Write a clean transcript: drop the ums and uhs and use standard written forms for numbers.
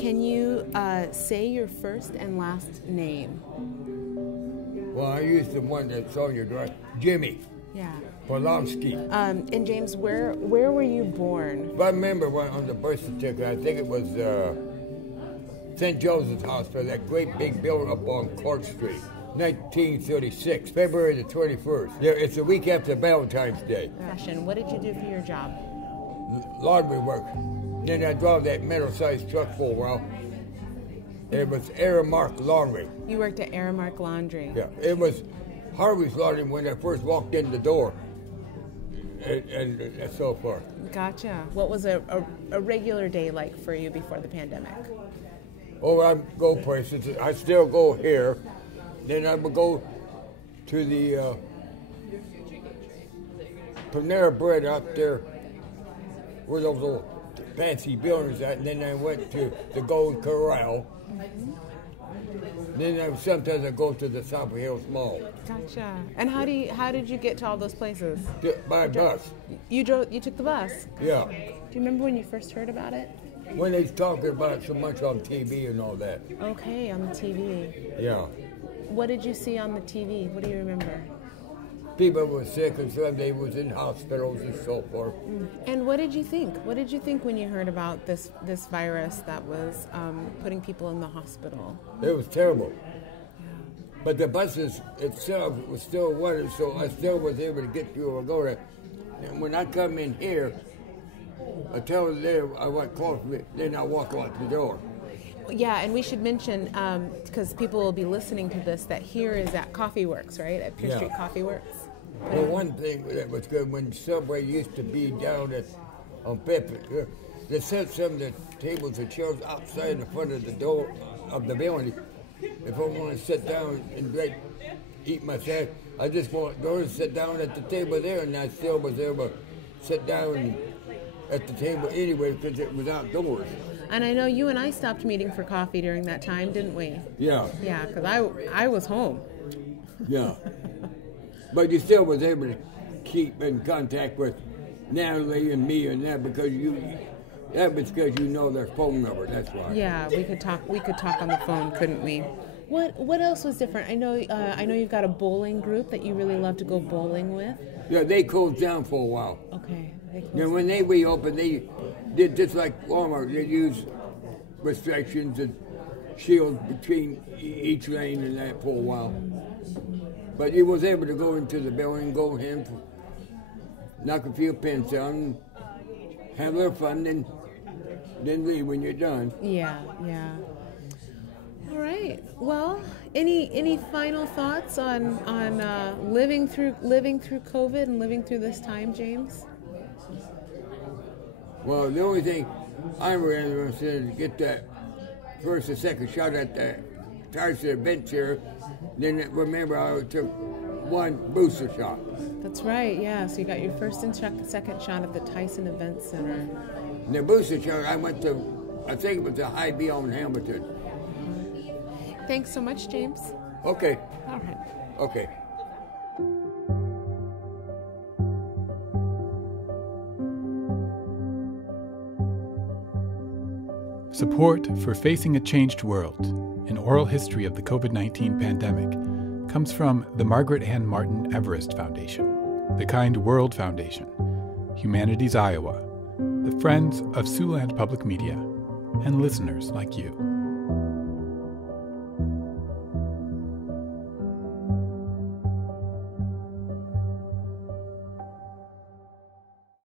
Can you say your first and last name? Well, I used the one that's on your drive, Jimmy. Yeah. Paklonsky. And James, where were you born? If I remember when on the birth certificate, I think it was St. Joseph's Hospital, that great big building up on Court Street, 1936, February the 21st. Yeah, it's a week after Valentine's Day. Fashion. What did you do for your job? Laundry work. Then I drove that metal-sized truck for a while. It was Aramark Laundry. You worked at Aramark Laundry. Yeah, it was Harvey's Laundry when I first walked in the door. And so forth. Gotcha. What was a regular day like for you before the pandemic? Oh, I go places. I still go here. Then I would go to the Panera Bread out there where those little fancy buildings at. And then I went to the Golden Corral. Then sometimes I go to the South Hills Mall. Gotcha. And how did you get to all those places? By bus. You took the bus? Yeah. Do you remember when you first heard about it? When they was talking about it so much on TV and all that. Okay, on the TV. Yeah. What did you see on the TV? What do you remember? People were sick and some they was in hospitals and so forth. And what did you think? What did you think when you heard about this virus that was putting people in the hospital? It was terrible. Yeah. But the buses itself was still running, so I still was able to get through or go there. And when I come in here, I tell them there I want coffee, then I walk out the door. Yeah, and we should mention, because people will be listening to this, that here is at Coffee Works, right? At Pier Street Coffee Works. Well, one thing that was good, when Subway used to be down on Pepper, they set some of the tables and chairs outside in the front of the door of the building. If I want to sit down and eat my snack, I just go and sit down at the table there, and I still was able to sit down at the table anyway because it was outdoors. And I know you and I stopped meeting for coffee during that time, didn't we? Yeah. Yeah, because I was home. Yeah. But you still was able to keep in contact with Natalie and me and that because that was because you know their phone number. That's why. Yeah, we could talk on the phone, couldn't we? What else was different? I know you've got a bowling group that you really love to go bowling with. Yeah, they closed down for a while. Okay. And when they reopened, they did just like Walmart. They used restrictions and shields between each lane and that for a while. But you was able to go into the building, go in, knock a few pins down, have a little fun, then leave when you're done. Yeah. All right. Well, any final thoughts on living through COVID and living through this time, James? Well, the only thing I'm really interested in is get that first or second shot at the Tyson event here. Then remember, I took one booster shot. That's right, yeah. So you got your first and second shot at the Tyson Event Center. And the booster shot, I went to, I think it was the Hy-Vee in Hamilton. Thanks so much, James. Okay. All right. Okay. Support for Facing a Changed World, an oral history of the COVID-19 pandemic, comes from the Margaret Ann Martin Everest Foundation, the Kind World Foundation, Humanities Iowa, the Friends of Siouxland Public Media, and listeners like you.